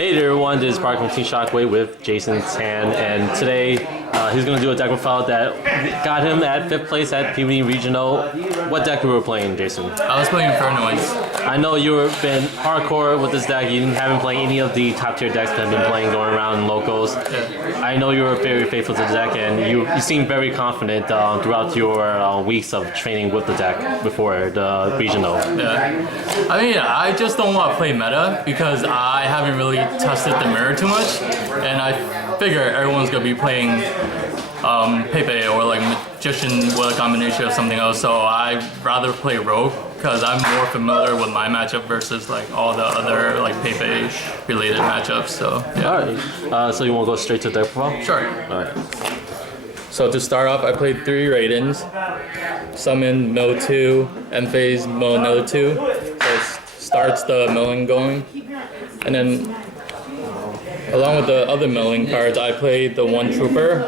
Hey there everyone, this is Park from Team Shockwave with Jason Tan, and today he's going to do a deck profile that got him at 5th place at Peabody Regional. What deck we were playing, Jason? I was playing Infernoid. I know you've been hardcore with this deck. You haven't played any of the top tier decks that have been playing going around in locals. Yeah. I know you were very faithful to the deck, and you seem very confident throughout your weeks of training with the deck before the regional. Yeah. I mean, I just don't want to play meta because I haven't really tested the mirror too much, and I figure everyone's gonna be playing Pepe or like Magician with a combination of something else. So I'd rather play Rogue because I'm more familiar with my matchup versus like all the other like Pepe related matchups. So yeah. Alright, so you want to go straight to deck profile? Sure. Alright. So to start off, I played 3 Raidens, summon mill 2, end phase mill another 2. So it starts the milling going, and then along with the other milling cards, I played the 1 Trooper.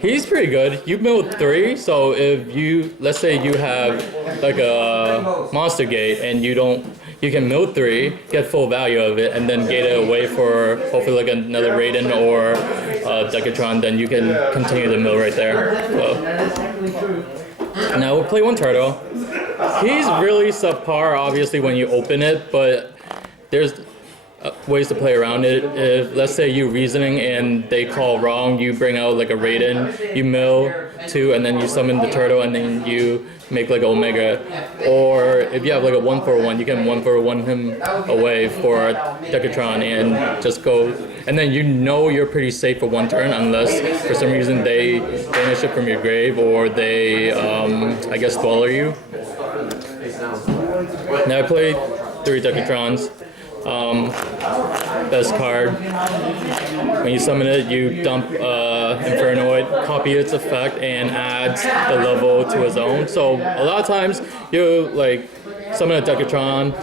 He's pretty good. You mill 3, so if you, let's say you have like a monster gate and you can mill 3, get full value of it, and then gate it away for hopefully like another Raiden or Decatron, then you can continue the mill right there. So. Now we'll play 1 Turtle. He's really subpar obviously when you open it, but there's ways to play around it. If let's say you reasoning and they call wrong, you bring out like a Raiden, you mill 2, and then you summon the turtle, and then you make like Omega. Or if you have like a 1/1, you can 1/1 him away for a Decatron and just go. And then you know you're pretty safe for 1 turn unless for some reason they banish it from your grave or they, I guess, swallow you. Now I played 3 Decatrons. Best card. When you summon it, you dump Infernoid, copy its effect, and adds the level to his own. So a lot of times you like summon a Decatron.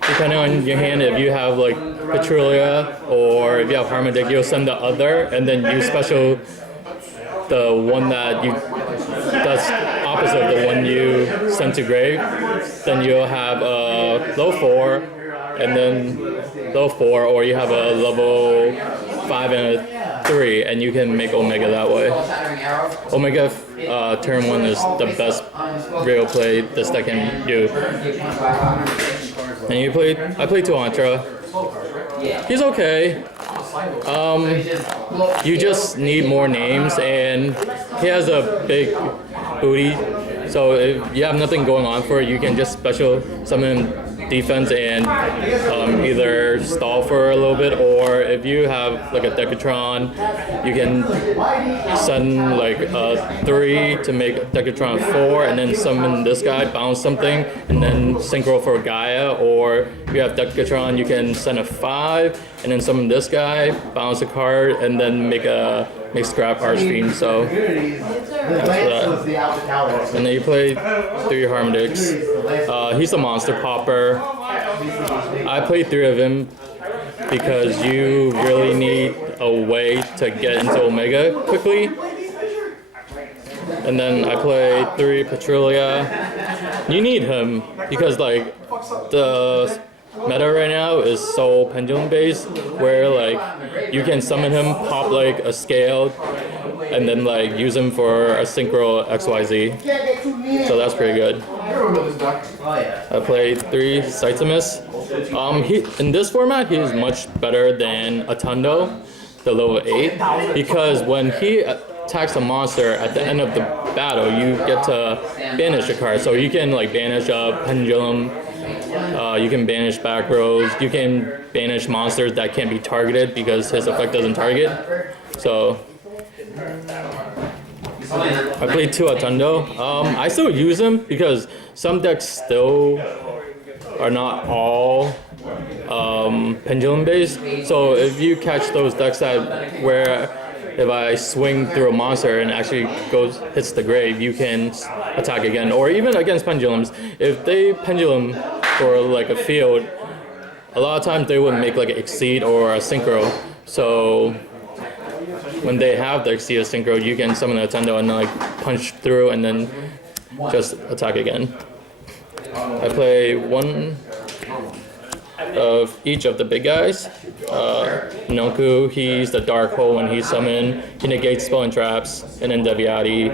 Depending on your hand, if you have like Petrulia or if you have Harmonic, you'll send the other, and then you special the one that's opposite of the one you sent to grave. Then you'll have a low 4, and then low 4, or you have a level 5 and a 3, and you can make Omega that way. Omega turn 1 is the best real play this deck can do. And I played 2 Antra. He's okay. You just need more names, and he has a big booty, so if you have nothing going on for it, you can just special summon defense and either stall for a little bit, or if you have like a Decatron, you can send like a 3 to make Decatron 4, and then summon this guy, bounce something, and then synchro for Gaia. Or if you have Decatron, you can send a 5 and then summon this guy, bounce a card, and then make scrap Archfiend. So that's that. And then you play 3 Harmonics. He's a monster popper. I played 3 of him because you really need a way to get into Omega quickly. And then I play 3 Petrulia. You need him because like the meta right now is so pendulum based, where like you can summon him, pop like a scale, and then like use him for a synchro XYZ. So that's pretty good. I played 3 Saitama. In this format, he is much better than Atundo, the level 8, because when he attacks a monster at the end of the battle, you get to banish a card. So you can like banish a Pendulum. You can banish back rows. You can banish monsters that can't be targeted because his effect doesn't target. So I played 2 Atundo. I still use him because some decks still are not all pendulum based. So if you catch those decks where if I swing through a monster and actually hits the grave, you can attack again. Or even against pendulums, if they pendulum for like a field, a lot of times they would make like an Exceed or a Synchro. So when they have the Exceed or Synchro, you can summon a Tendo and like punch through and then just attack again. I play 1 of each of the big guys. Noku, he's the dark hole when he's summoned. He negates spell and traps. And then Peabody,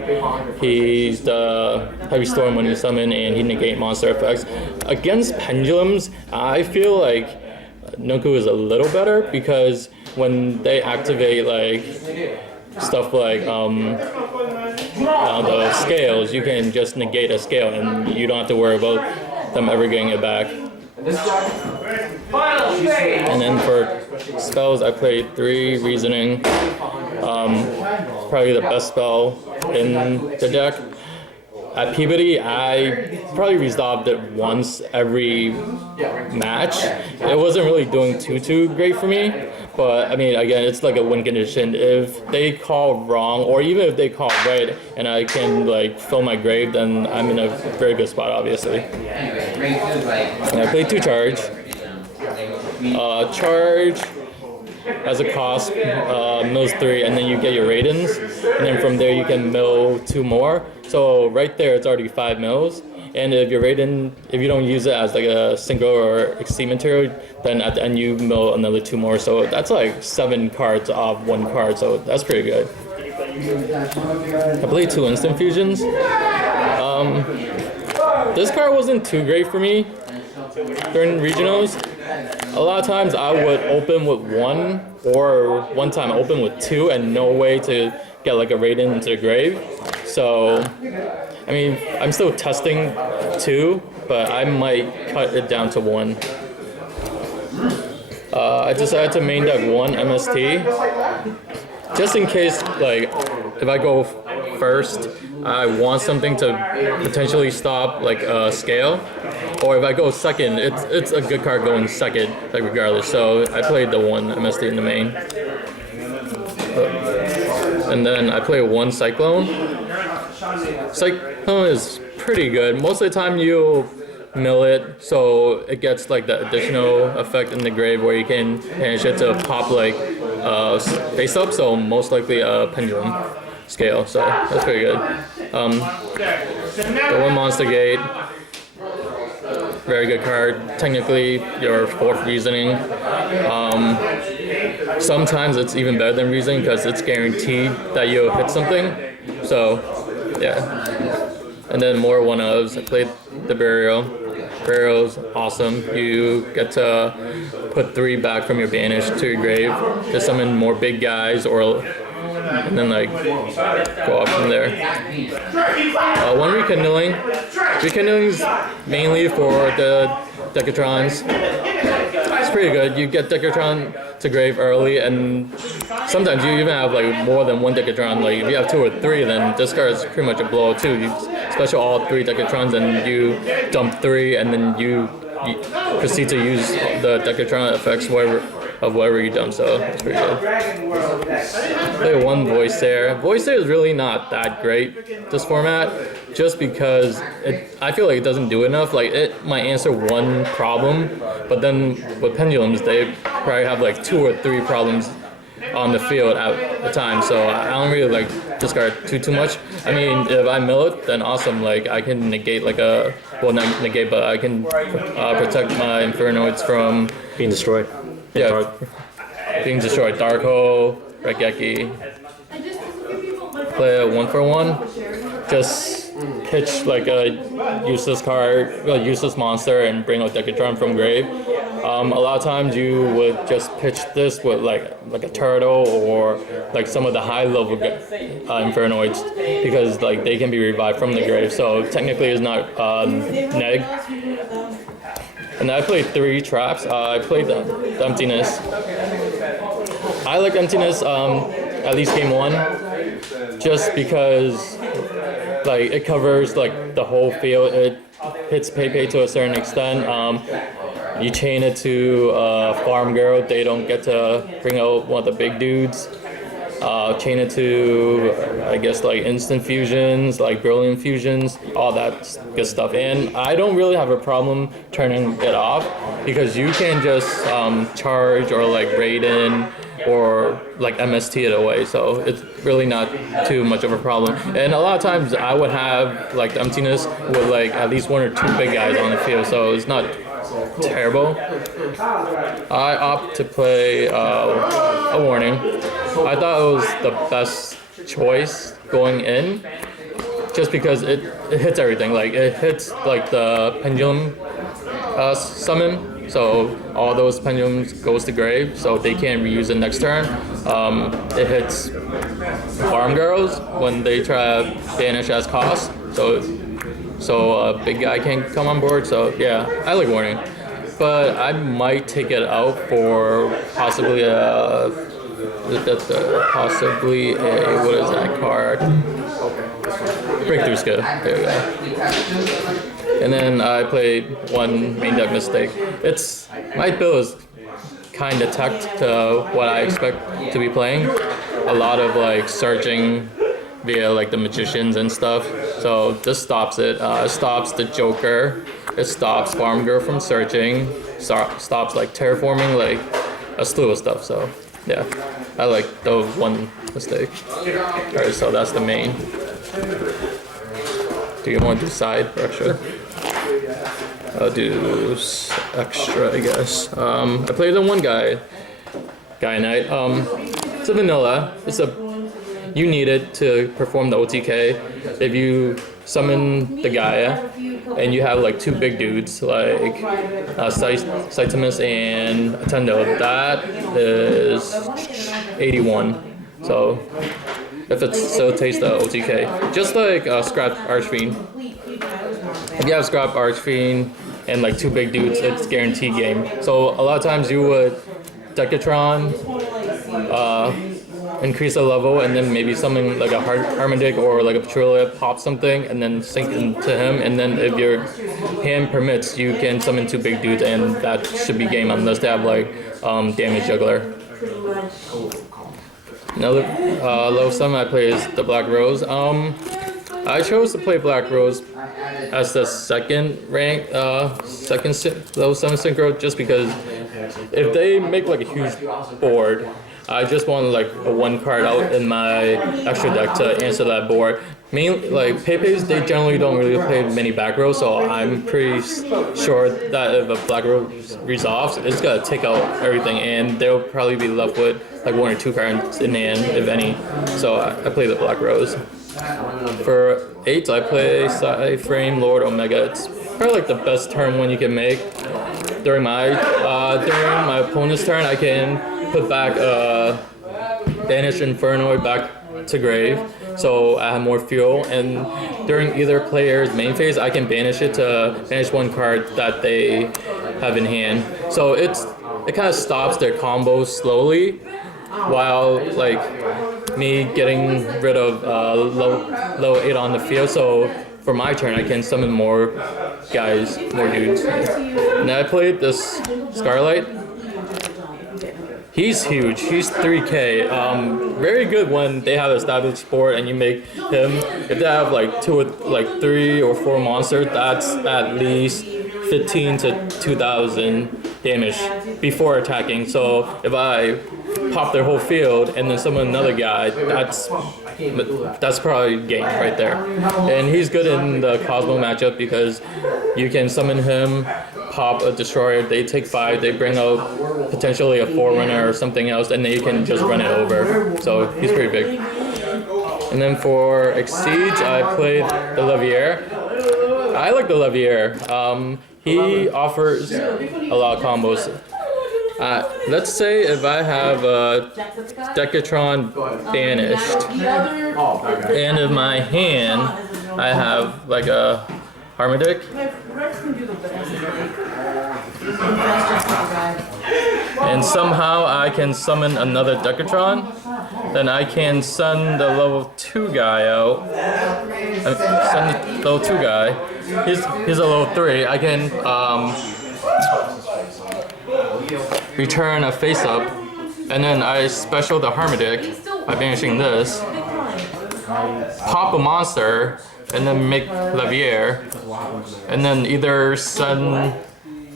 he's the heavy storm when he's summoned, and he negates monster effects. Against pendulums, I feel like Noku is a little better because when they activate like stuff like the scales, you can just negate a scale and you don't have to worry about them ever getting it back. And then for spells, I played 3 Reasoning. Probably the best spell in the deck. At Peabody, I probably resolved it once every match. It wasn't really doing too great for me, but I mean, again, it's like a win condition. If they call wrong, or even if they call right, and I can like fill my grave, then I'm in a very good spot, obviously. And I played 2 charge. Charge has a cost, mills 3, and then you get your Raidens, and then from there you can mill 2 more. So right there, it's already 5 mills. And if your Raiden, if you don't use it as like a single or exceed material, then at the end you mill another 2 more. So that's like 7 cards off 1 card. So that's pretty good. I played 2 instant fusions. This card wasn't too great for me during regionals. A lot of times I would open with 1, or one time open with 2 and no way to get like a Raiden into the grave. So, I mean, I'm still testing 2, but I might cut it down to 1. I decided to main deck 1 MST, just in case, like, if I go first, I want something to potentially stop like a scale, or if I go second, it's a good card going second, like regardless. So I played the 1 MST in the main, and then I play 1 Cyclone. Cyclone is pretty good. Most of the time you mill it, so it gets like the additional effect in the grave where you can manage it to pop like face up, so most likely a pendulum scale, so that's pretty good. The 1 Monster Gate, very good card. Technically your 4th Reasoning. Sometimes it's even better than Reasoning because it's guaranteed that you'll hit something, so yeah. And then more 1-ofs. I played the Burial. Burial's awesome. You get to put 3 back from your banish to your grave to summon more big guys, or and then like go off from there. 1 Rekindling. Rekindling's mainly for the Decatrons. It's pretty good. You get Decatron to grave early, and sometimes you even have like more than 1 Decatron. Like if you have 2 or 3, then this card is pretty much a blowout too. You special all 3 Decatrons, and you dump 3, and then you proceed to use the Decatron effects whatever you dump. So it's pretty good. Play 1 Voice Air. Voice Air is really not that great this format, just because I feel like it doesn't do enough. Like it might answer 1 problem, but then with pendulums they probably have like 2 or 3 problems on the field at a time. So I don't really like this card too much. I mean, if I mill it, then awesome. Like I can negate like a, well, not negate, but I can protect my Infernoids from being destroyed. Yeah, being destroyed. Dark Hole, Regeki. Play a 1-for-1. Just pitch like a useless card, a useless monster, and bring out Decatron from grave. A lot of times you would just pitch this with like a turtle or like some of the high level Infernoids, because like they can be revived from the grave. So technically it's not neg. And I played 3 traps. I played the Emptiness. I like Emptiness at least game 1, just because like it covers like the whole field. It hits Pepe to a certain extent. You chain it to Farm Girl, they don't get to bring out one of the big dudes. Chain it to, I guess, like instant fusions, like brilliant fusions, all that good stuff. And I don't really have a problem turning it off, because you can just charge or like Raiden or like MST it away. So it's really not too much of a problem. And a lot of times I would have like the Emptiness with like at least 1 or 2 big guys on the field. So it's not terrible, I opt to play a warning. I thought it was the best choice going in, just because it hits everything. Like it hits like the pendulum summon, so all those pendulums goes to grave, so they can't reuse it next turn. It hits farm girls when they try to banish as cost, so a big guy can't come on board. So yeah, I like warning, but I might take it out for possibly a what is that card? Breakthrough skill. There we go. And then I played one main deck mistake. My build is kind of tech to what I expect to be playing. A lot of like searching via like the magicians and stuff. So this stops it. It stops the Joker. It stops Farm Girl from searching. Stops like terraforming, like a slew of stuff. So yeah, I like the one mistake. Alright, so that's the main. Do you want to do side or extra? I'll do extra, I guess. I played the one guy knight. It's a vanilla. You need it to perform the OTK. If you summon the Gaia and you have like two big dudes like Saitimus and Attendo, that is 81. So if it facilitates the OTK, just like Scrap Archfiend. If you have Scrap Archfiend and like two big dudes, it's guaranteed game. So a lot of times you would Decatron, increase the level, and then maybe summon like a Harmonic or like a Petrolia, pop something, and then sink into him. And then if your hand permits, you can summon two big dudes, and that should be game unless they have like damage juggler. Another low summon I play is the Black Rose. I chose to play Black Rose as the second rank, second low summon synchro, just because if they make like a huge board, I just want like a one card out in my extra deck to answer that board. Mainly, like Pepe's, they generally don't really play many back rows, so I'm pretty sure that if a Black Rose resolves, it's gonna take out everything, and they'll probably be left with like one or two cards in hand, if any. So I play the Black Rose. For 8, I play Frame Lord Omega. It's probably like the best turn one you can make. During my opponent's turn, I can put back Banish Infernoid back to grave, so I have more fuel. And during either player's main phase, I can banish it to banish one card that they have in hand. So it kind of stops their combos slowly, while like me getting rid of low 8 on the field. So for my turn, I can summon more guys, more dudes. And I played this Scarlight. He's huge. He's 3K. Very good when they have established board and you make him. If they have like 3 or 4 monsters, that's at least 15 to 2,000 damage before attacking. So if I pop their whole field and then summon another guy, that's probably game right there. And he's good in the Cosmo matchup because you can summon him, pop a destroyer, they take 5, they bring out potentially a Forerunner or something else, and then you can just run it over. So he's pretty big. And then for Exceeds, I played the Levier. I like the Levier. He offers a lot of combos. Let's say if I have a Decatron banished, and in my hand I have like a Harmonic, and somehow I can summon another Decatron, then I can send the level 2 guy out. Send the level 2 guy. He's a level 3. I can return a face up, and then I special the Harmonic by banishing this, pop a monster, and then make Levier, and then either send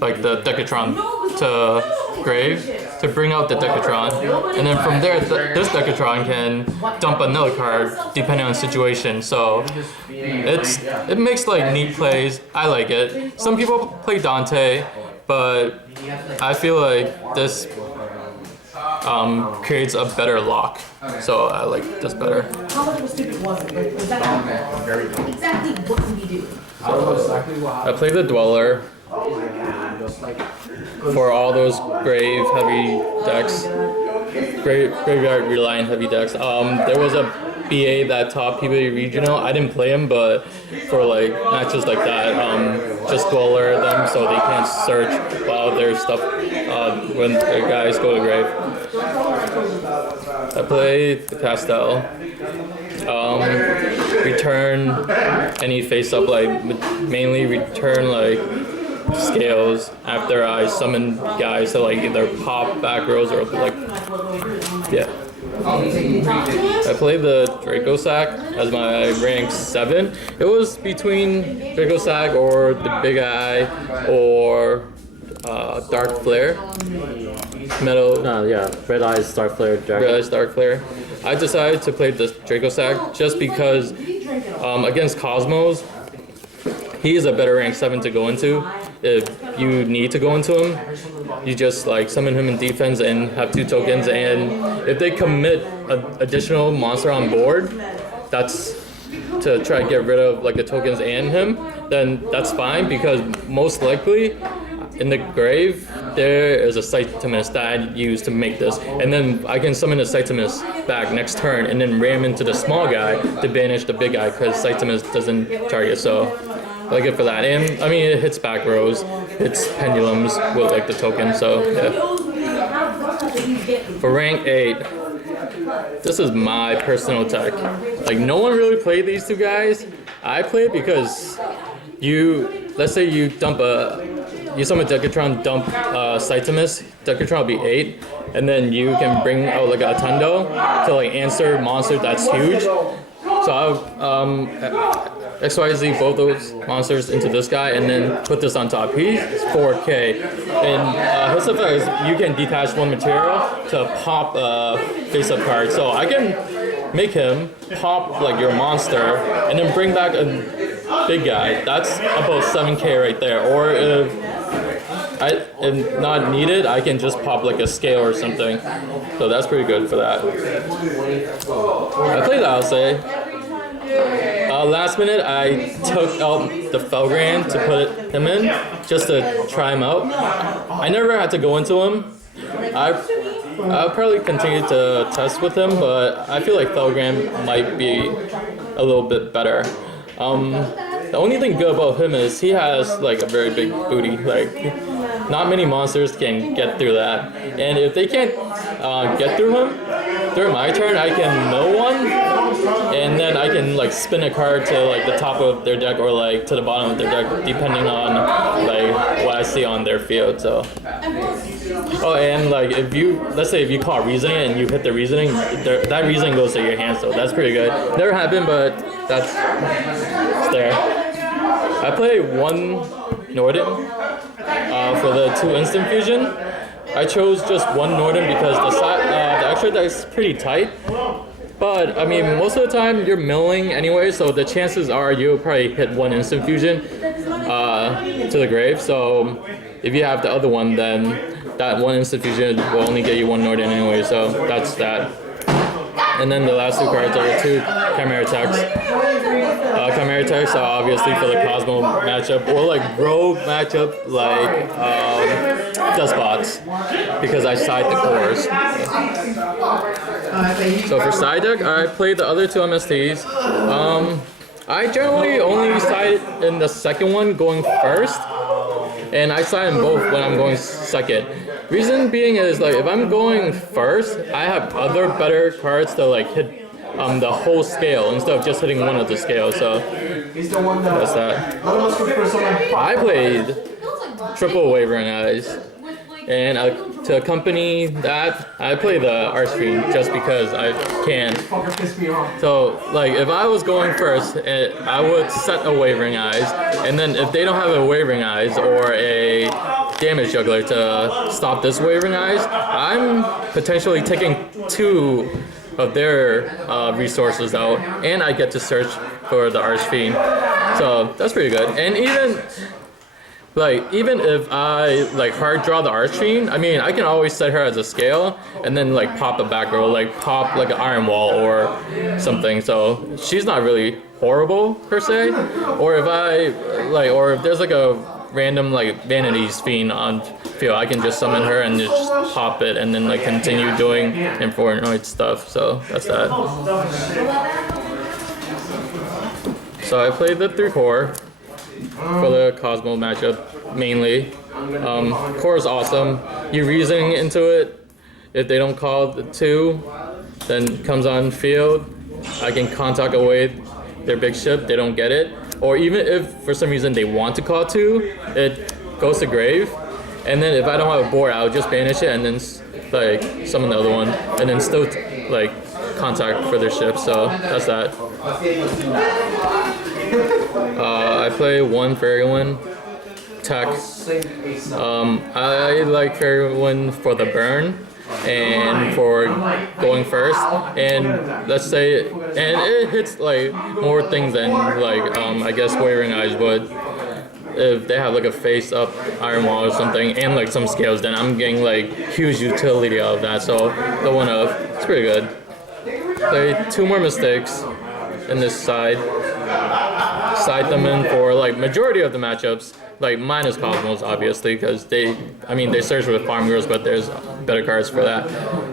like the Decatron to grave to bring out the Decatron, and then from there this Decatron can dump another card depending on the situation. So it makes like neat plays. I like it. Some people play Dante, but I feel like this creates a better lock. So I like this better. How much of a stupid was it? Like, was that exactly what did he do? I play the Dweller for all those grave heavy decks. Graveyard reliant heavy decks. There was a BA that top Peabody Regional. I didn't play him, but for like matches like that, just Dweller them so they can't search while their stuff when their guys go to grave. I play the Castel. Return any face up, like mainly return like scales after I summon guys to like either pop back rows or like yeah. I played the Draco Sack as my rank 7. It was between Draco Sack or the Big Eye or Dark Flare. Metal. Yeah, Red Eyes, Dark Flare, Dragon. Red Eyes, Dark Flare. I decided to play the Draco Sack just because against Cosmos, he is a better rank 7 to go into. If you need to go into him, you just like summon him in defense and have 2 tokens, and if they commit an additional monster on board, that's to try to get rid of like the tokens and him, then that's fine, because most likely in the grave there is a Cytimus that I use to make this, and then I can summon the Cytimus back next turn and then ram into the small guy to banish the big guy because Cytimus doesn't target. So I like it for that, and I mean it hits back rows, it's pendulums with like the token. So yeah. For rank 8, this is my personal tech. Like no one really played these two guys. I play it because let's say you summon Decatron, dump Cytimus, Decatron will be 8, and then you can bring out like a Tundo to like answer monster that's huge. So I'll XYZ both those monsters into this guy and then put this on top. He's 4K, and his effect is you can detach 1 material to pop a face-up card. So I can make him pop like your monster and then bring back a big guy. That's about 7K right there. Or if not needed, I can just pop like a scale or something. So that's pretty good for that. I played Alcé. Last minute, I took out the Felgrand to put him in, just to try him out. I never had to go into him. I'll probably continue to test with him, but I feel like Felgrand might be a little bit better. The only thing good about him is he has like a very big booty. Like not many monsters can get through that, and if they can't get through him during my turn, I can mill one, and then I can like spin a card to like the top of their deck or like to the bottom of their deck, depending on like what I see on their field. So oh, and like let's say if you call reasoning and you hit the reasoning, that reasoning goes to your hand. So that's pretty good. Never happened, but it's there. I play 1 Norden for the 2 instant fusion. I chose just 1 Norden because the extra deck is pretty tight. But I mean, most of the time you're milling anyway, so the chances are you'll probably hit 1 instant fusion to the grave. So if you have the other one, then that 1 instant fusion will only get you 1 Norden anyway. So that's that. And then the last 2 cards are 2 Chimera Techs. Chimera Techs are obviously for the Cosmo matchup, or like Rogue matchup, like Despots, because I side the cores. So for side deck, I played the other 2 MSTs. I generally only side in the second one going first, and I side in both when I'm going second. Reason being is like if I'm going first, I have other better cards to like hit the whole scale instead of just hitting one of the scales. So that's that. I played triple Wavering Eyes, and to accompany that, I play the Archfiend just because I can. So like if I was going first, I would set a Wavering Eyes, and then if they don't have a Wavering Eyes or a damage juggler to stop this Wavering Eyes, I'm potentially taking 2 of their resources out, and I get to search for the Archfiend. So that's pretty good. And even like even if I like hard draw the Archfiend, I mean I can always set her as a scale and then like pop a back row, like pop like an Iron Wall or something. So she's not really horrible per se. Or if I like, or if there's like a random like Vanity's Fiend on field, I can just summon her and just pop it and then like continue doing Infernoid stuff. So that's that. So I played the 3-core for the Cosmo matchup mainly. Core is awesome. You reasoning into it. If they don't call the 2, then comes on field. I can contact away their big ship. They don't get it. Or even if for some reason they want to call 2, it goes to grave. And then if I don't have a board, I'll just banish it and then like summon the other one, and then still like contact for their ship. So that's that. I play 1 Fairy Wind tech. I like Fairy Wind for the burn and for going first, and let's say, and it hits like more things than like I guess Wavering Eyes would. If they have like a face up Iron Wall or something and like some scales, then I'm getting like huge utility out of that. So the 1-of, it's pretty good. Play 2 more Mistakes in this side them in for like majority of the matchups, like minus Cosmos obviously, because they search with Farm Girls, but there's better cards for that.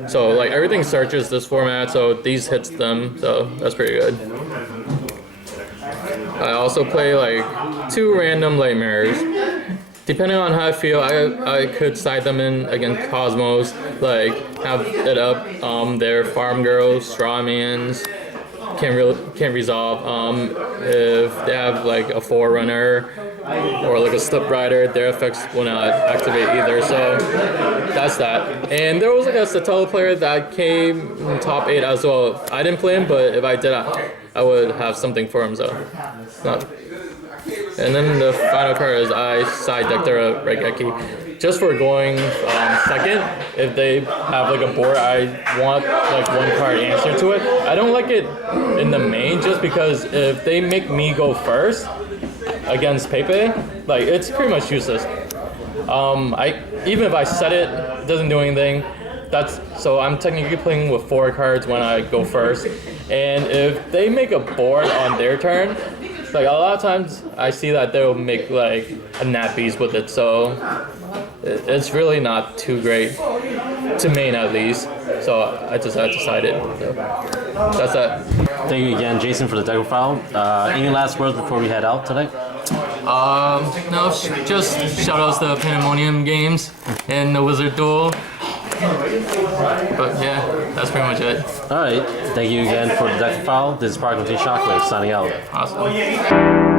So like everything searches this format, so these hits them, so that's pretty good. I also play like 2 random Light Mirrors. Depending on how I feel, I could side them in against Cosmos, like have it up their Farm Girls, Strawmans, can resolve. If they have like a Forerunner or like a Slip Rider, their effects will not activate either. So that's that. And there was like a Satella player that came in top 8 as well. I didn't play him, but if I did, I would have something for him. So not. And then the final card is I side decked their Regeki. Just for going second, if they have like a board, I want like 1 card answer to it. I don't like it in the main just because if they make me go first against Pepe, like it's pretty much useless. Even if I set it, it doesn't do anything. So I'm technically playing with 4 cards when I go first. And if they make a board on their turn, like a lot of times I see that they'll make like a Nappies with it, so it's really not too great to main at least. So I just had to side it. So that's that. Thank you again, Jason, for the deck file. Any last words before we head out today? No, just shout outs to Pandemonium Games and the Wizard Duel. But yeah, that's pretty much it. Alright, thank you again for the deck file. This is Park with Shockwave signing out. Awesome.